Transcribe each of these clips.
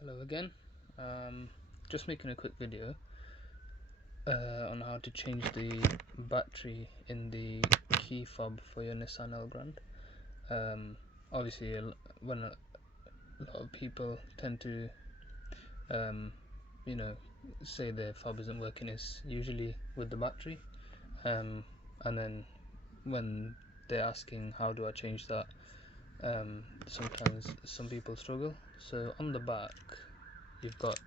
Hello again. Just making a quick video on how to change the battery in the key fob for your Nissan Elgrand. Obviously, when a lot of people tend to, say their fob isn't working, it's usually with the battery. And then when they're asking how do I change that, sometimes some people struggle. So on the back, you've got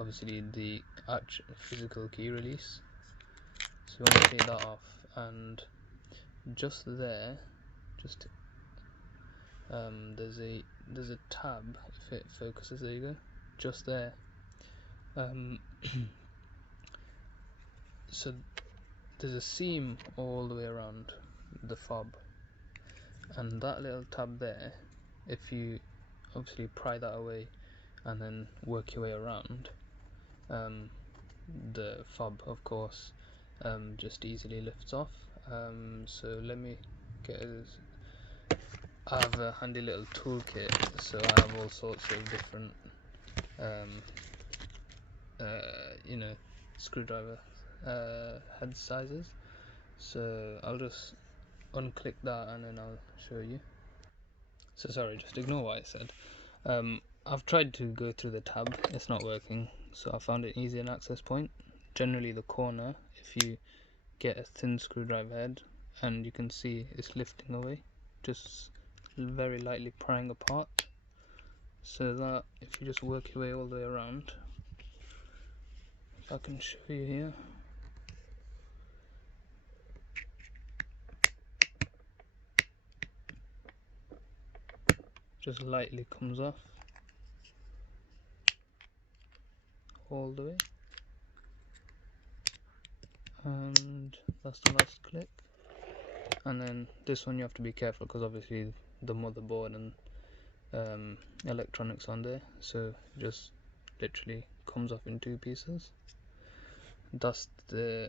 obviously the actual physical key release, so you want to take that off, and just there, there's a tab, if it focuses, there you go, just there. So there's a seam all the way around the fob, and that little tab there, if you obviously pry that away and then work your way around, the fob of course just easily lifts off. So let me get I have a handy little toolkit, so I have all sorts of different screwdriver head sizes, so I'll just unclick that and then I'll show you. So sorry, just ignore what I said. I've tried to go through the tab, it's not working, so I found an easier access point. Generally the corner, if you get a thin screwdriver head, and you can see it's lifting away, just very lightly prying apart, so that if you just work your way all the way around, if I can show you here, just lightly comes off all the way, and that's the last click. And then this one you have to be careful because obviously the motherboard and electronics on there, so it just literally comes off in two pieces. That's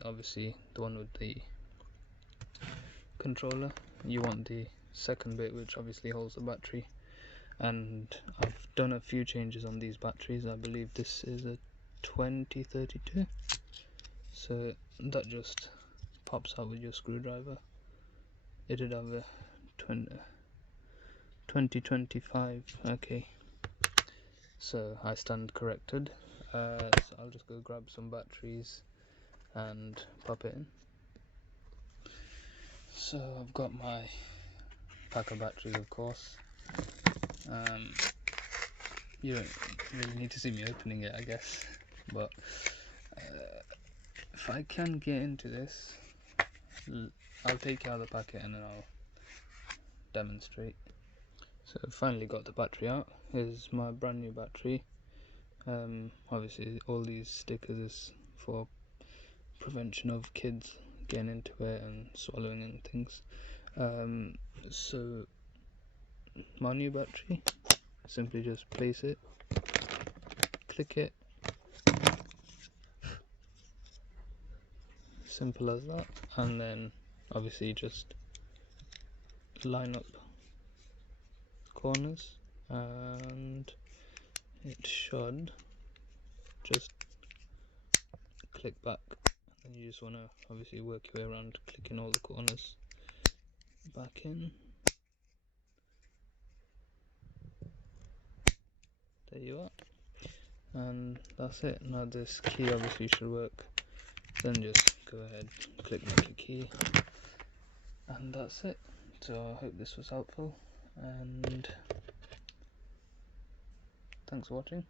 obviously the one with the controller. You want the second bit, which obviously holds the battery, and I've done a few changes on these batteries. I believe this is a 2032, so that just pops out with your screwdriver. It did have a 2025. Okay, so I stand corrected. So I'll just go grab some batteries and pop it in. So I've got my pack of batteries, of course. You don't really need to see me opening it, I guess, but if I can get into this, I'll take it out of the packet and then I'll demonstrate. So I've finally got the battery out. Here's my brand new battery. Obviously all these stickers is for prevention of kids getting into it and swallowing and things. So my new battery, simply just place it, click it, simple as that, and then obviously just line up corners, and it should just click back, and you just want to obviously work your way around, clicking all the corners back in. There you are, and that's it. Now this key obviously should work, then just go ahead, click make a key, and that's it. So I hope this was helpful, and thanks for watching.